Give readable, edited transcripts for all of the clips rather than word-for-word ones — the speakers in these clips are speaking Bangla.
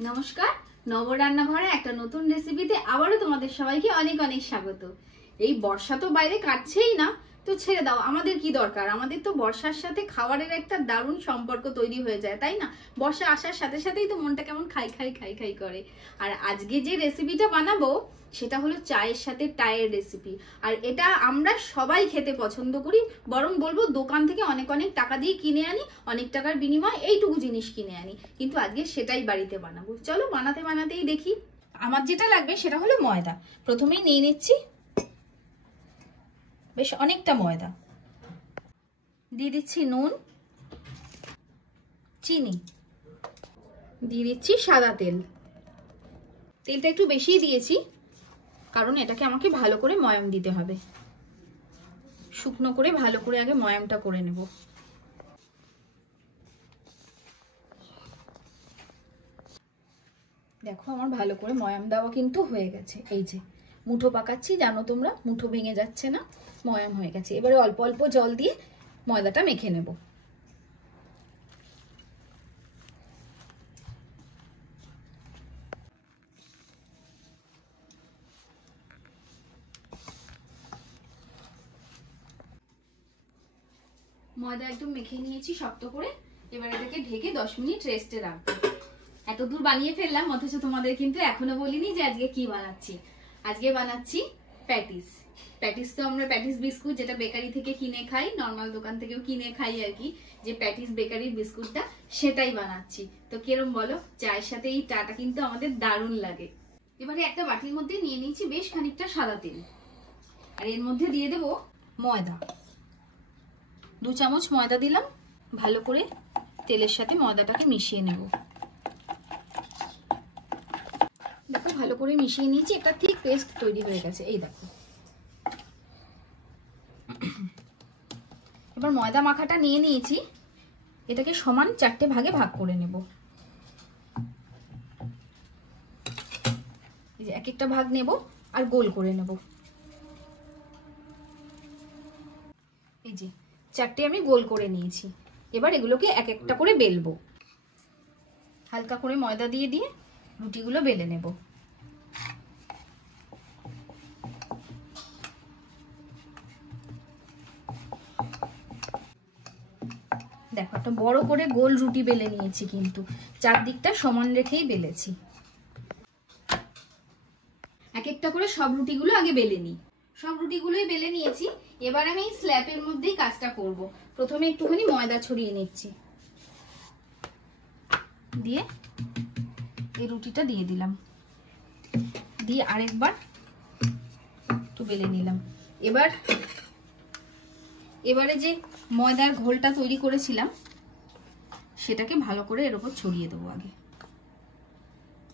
নমস্কার, নব রান্নাঘরে একটা নতুন রেসিপিতে আবারও তোমাদের সবাইকে অনেক অনেক স্বাগত। এই বর্ষা তো বাইরে কাটছেই না, তো ছেড়ে দাও, আমাদের কি দরকার? আমাদের তো বর্ষার সাথে খাবারের একটা দারুণ সম্পর্ক তৈরি হয়ে যায়, তাই না? বর্ষা আসার সাথে সাথেই তো মনটা কেমন খাই খাই খাই খাই করে। আর আজকে যে রেসিপিটা বানাবো সেটা হলো চায়ের সাথে টায়ের রেসিপি। আর এটা আমরা সবাই খেতে পছন্দ করি, বরং বলবো দোকান থেকে অনেক অনেক টাকা দিয়ে কিনে আনি, অনেক টাকার বিনিময়ে এইটুকু জিনিস কিনে আনি, কিন্তু আজকে সেটাই বাড়িতে বানাবো। চলো বানাতে বানাতেই দেখি। আমার যেটা লাগবে সেটা হলো ময়দা। প্রথমেই নিয়ে নিচ্ছি বেশ অনেকটা ময়দা, দিয়ে দিচ্ছি নুন, চিনি, দিয়ে দিচ্ছি সাদা তেল। তেলটা একটু বেশিই দিয়েছি কারণ এটাকে আমাকে ভালো করে ময়াম দিতে হবে, শুকনো করে ভালো করে আগে ময়ামটা করে নেব। দেখো আমার ভালো করে ময়াম দেওয়া কিন্তু হয়ে গেছে। এই যে মুঠো পাকাচ্ছি, জানো তোমরা, মুঠো ভেঙে যাচ্ছে না, ময়াম হয়ে গেছে। এবারে অল্প অল্প জল দিয়ে ময়দাটা মেখে নেব। ময়দা একদম মেখে নিয়েছি শক্ত করে। এবার এটাকে ঢেকে 10 মিনিট রেস্টে রাখবো। এত দূর বানিয়ে ফেললাম, অথচ তোমাদের কিন্তু এখনো বলিনি যে আজকে কি বানাচ্ছি। আজকে বানাচ্ছি প্যাটিস। প্যাটিস তো আমরা প্যাটিস বিস্কুট, যেটা বেকারি থেকে কিনে খাই, নর্মাল দোকান থেকেও কিনে খাই আর কি, যে প্যাটিস বেকারির বিস্কুটটা, সেটাই বানাচ্ছি। তো কিরম বলো? চায়ের সাথে এই চাটা কিন্তু আমাদের দারুণ লাগে। এবারে একটা বাটির মধ্যে নিয়ে নিয়েছি বেশ খানিকটা সাদা তেল, আর এর মধ্যে দিয়ে দেব ময়দা। 2 চামচ ময়দা দিলাম। ভালো করে তেলের সাথে ময়দাটাকে মিশিয়ে নেব। দেখো ভালো করে মিশিয়ে নিয়েছি, একটা ঠিক পেস্ট তৈরি হয়ে গেছে। এই দেখো, এবার ময়দা মাখাটা নিয়ে নিয়েছি, এটাকে সমান 4টে ভাগে ভাগ করে নেব। এই যে এক একটা ভাগ নেব আর গোল করে নেব। এই যে 4টে আমি গোল করে নিয়েছি। এবার এগুলোকে এক একটা করে বেলবো। হালকা করে ময়দা দিয়ে দিয়ে রুটিগুলো বেলে নেব। দেখো একটা বড় করে গোল রুটি বেলে নিয়েছি, কিন্তু চারদিকটা সমান রেখেই বেলেছি। এক একটা করে সব রুটিগুলো আগে বেলে নিই। সব রুটিগুলোই বেলে নিয়েছি। এবার আমি এই স্ল্যাবের মধ্যেই কাজটা করব। প্রথমে একটুখানি ময়দা ছড়িয়ে নিচ্ছি, দিয়ে এই রুটিটা দিয়ে দিলাম, দিয়ে আরেকবার একটু বেলে নিলাম। এবারে যে ময়দার ঘোলটা তৈরি করেছিলাম সেটাকে ভালো করে এর উপর ছড়িয়ে দেবো। আগে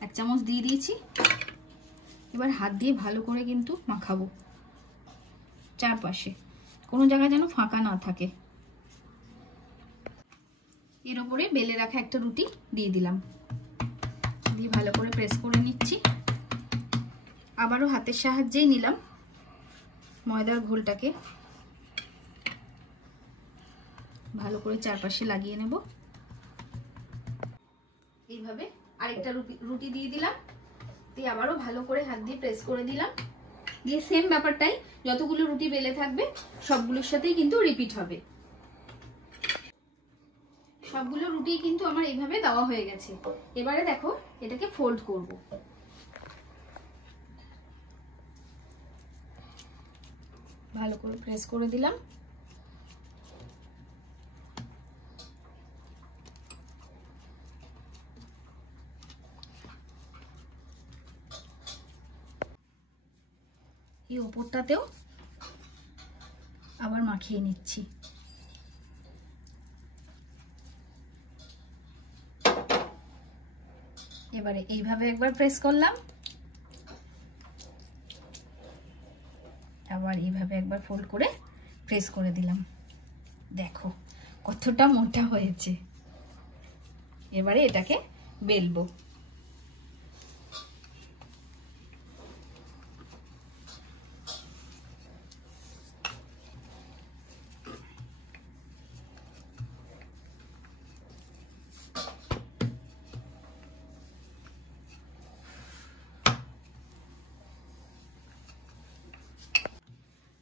1 চামচ দিয়ে দিয়েছি। এবার হাত দিয়ে ভালো করে কিন্তু মাখাবো, চারপাশে কোনো জায়গায় যেন ফাঁকা না থাকে। এর উপরে বেলে রাখা একটা রুটি দিয়ে দিলাম, দিয়ে ভালো করে প্রেস করে নিচ্ছি। আবারও হাতের সাহায্যেই নিলাম ময়দার ঘোলটাকে, ভালো করে চারপাশে লাগিয়ে নেব। এইভাবে আরেকটা রুটি দিয়ে দিলাম, দিয়ে আবারও ভালো করে হাত দিয়ে প্রেস করে দিলাম। দিয়ে সেম ব্যাপারটাই যতগুলো রুটি বেলে থাকবে সবগুলোর সাথেই কিন্তু রিপিট হবে। সবগুলো রুটি কিন্তু আমার এইভাবে দেওয়া হয়ে গেছে। এবারে দেখো এটাকে ফোল্ড করব। ভালো করে প্রেস করে দিলাম। এই ওপরটাতেও আবার মাখিয়ে নিচ্ছি। এবারে এইভাবে একবার প্রেস করলাম, আবার এইভাবে একবার ফোল্ড করে প্রেস করে দিলাম। দেখো কতটা মোটা হয়েছে। এবারে এটাকে বেলবো।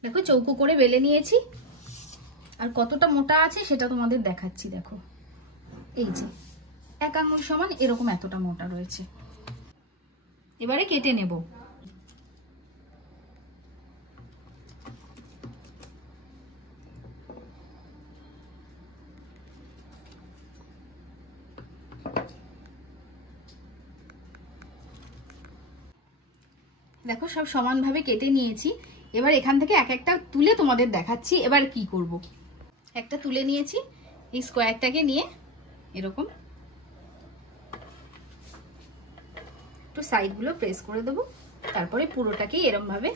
দেখো চৌকো করে বেলে নিয়েছি, আর কতটা মোটা আছে সেটা তোমাদের দেখাচ্ছি। দেখো এই যে 1 আঙুল সমান এরকম এতটা মোটা রয়েছে। এবারে কেটে নেব। দেখো সব সমানভাবে কেটে নিয়েছি। এবার এখান থেকে এক একটা তুলে তোমাদের দেখাচ্ছি এবার কি করব। একটা তুলে নিয়েছি, এই স্কোয়ারটাকে নিয়ে এরকম একটু সাইডগুলো প্রেস করে দেবো, তারপরে পুরোটাকেই এরকম ভাবে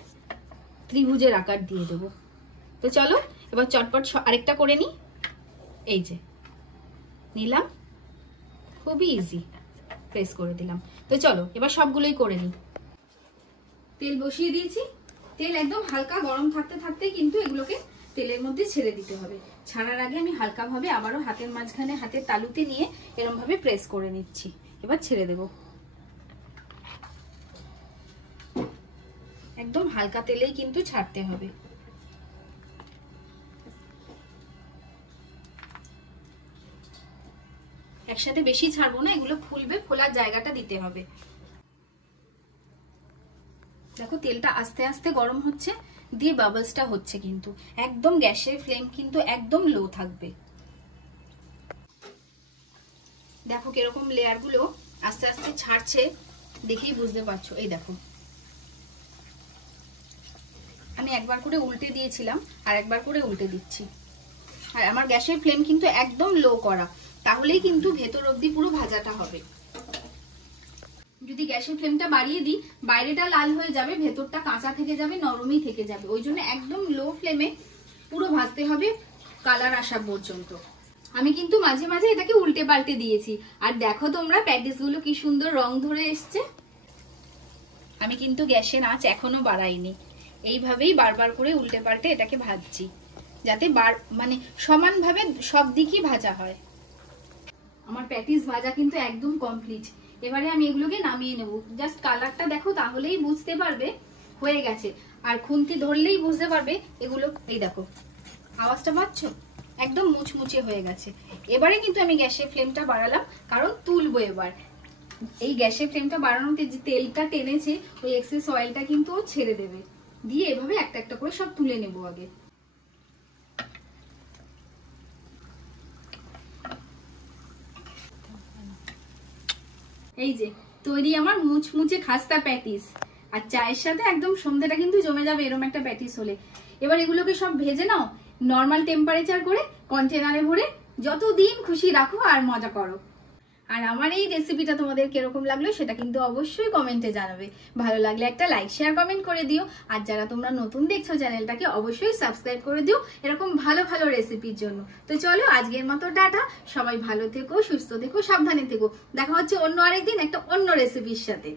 ত্রিভুজের আকার দিয়ে দেবো। তো চলো এবার চটপট আরেকটা করে নিই। এই যে নিলাম, খুবই ইজি, প্রেস করে দিলাম। তো চলো এবার সবগুলোই করে নিই। তেল বসিয়ে দিয়েছি, তেল একদম হালকা গরম থাকতে থাকতে কিন্তু এগুলোকে তেলের মধ্যে ছেড়ে দিতে হবে। ছাড়ার আগে আমি হালকা ভাবে আবারও হাতের মাঝখানে হাতের তালুতে নিয়ে এরকম ভাবে প্রেস করে নিচ্ছি। এবার ছেড়ে দেব। একদম হালকা তেলেই কিন্তু ছাড়তে হবে। একসাথে বেশি ছাড়বো না, এগুলো ফুলবে, ফোলার জায়গাটা দিতে হবে। দেখো তেলটা আস্তে আস্তে গরম হচ্ছে, দিয়ে বাবলসটা হচ্ছে, কিন্তু একদম গ্যাসের ফ্লেম কিন্তু একদম লো থাকবে। দেখো কিরকম লেয়ার গুলো আস্তে আস্তে ছাড়ছে, দেখেই বুঝতে পারছো। এই দেখো আমি একবার করে উল্টে দিয়েছিলাম, আর একবার করে উল্টে দিচ্ছি। আর আমার গ্যাসের ফ্লেম কিন্তু একদম লো করা, তাহলেই কিন্তু ভেতর অবধি পুরো ভাজাটা হবে। যদি গ্যাসের ফ্লেমটা বাড়িয়ে দিই, বাইরেটা লাল হয়ে যাবে, ভেতরটা কাঁচা থেকে যাবে, নরমই থেকে যাবে। ওই জন্য একদম লো ফ্লেমে পুরো ভাজতে হবে কালার আসা পর্যন্ত। আমি কিন্তু মাঝে মাঝে এটাকে উল্টে পাল্টে দিয়েছি, আর দেখো তোমরা প্যাটিস গুলো কি সুন্দর রং ধরে এসছে। আমি কিন্তু গ্যাসের আঁচ এখনো বাড়াইনি, এইভাবেই বারবার করে উল্টে পাল্টে এটাকে ভাজছি, যাতে মানে সমানভাবে সব দিকই ভাজা হয়। আমার প্যাটিস ভাজা কিন্তু একদম কমপ্লিট। এবারে আমি এগুলোকে নামিয়ে নেব। জাস্ট কালারটা দেখো, তাহলেই বুঝতে পারবে হয়ে গেছে, আর খুন্তি ধরলেই বুঝতে পারবে এগুলো। এই দেখো আওয়াজটা পাচ্ছ, একদম মুচমুচে হয়ে গেছে। এবারে কিন্তু আমি গ্যাসের ফ্লেমটা বাড়ালাম, কারণ তুলবো এবার। এই গ্যাসের ফ্লেমটা বাড়ানোতে যে তেলটা টেনেছে, ওই এক্সেস অয়েলটা কিন্তু ছেড়ে দেবে। দিয়ে এভাবে একটা একটা করে সব তুলে নেবো আগে। এই যে তৈরি আমার মুচমুচে খাস্তা প্যাটিস, আর চায়ের সাথে একদম সন্ধ্যাটা কিন্তু জমে যাবে এরকম একটা প্যাটিস হলে। এবার এগুলোকে সব ভেজে নাও নর্মাল টেম্পারেচার করে, কন্টেনারে ভরে যতদিন খুশি রাখো আর মজা করো। আর আমার এই রেসিপিটা তোমাদের কিরকম লাগলো সেটা কিন্তু অবশ্যই কমেন্টে জানাবে। ভালো লাগলে একটা লাইক শেয়ার কমেন্ট করে দিও, আর যারা তোমরা নতুন দেখছো চ্যানেলটাকে অবশ্যই সাবস্ক্রাইব করে দিও এরকম ভালো ভালো রেসিপির জন্য। তো চলো আজকের মতো টাটা, সবাই ভালো থেকো, সুস্থ থেকো, সাবধানে থেকো। দেখা হচ্ছে অন্য আরেকদিন একটা অন্য রেসিপির সাথে।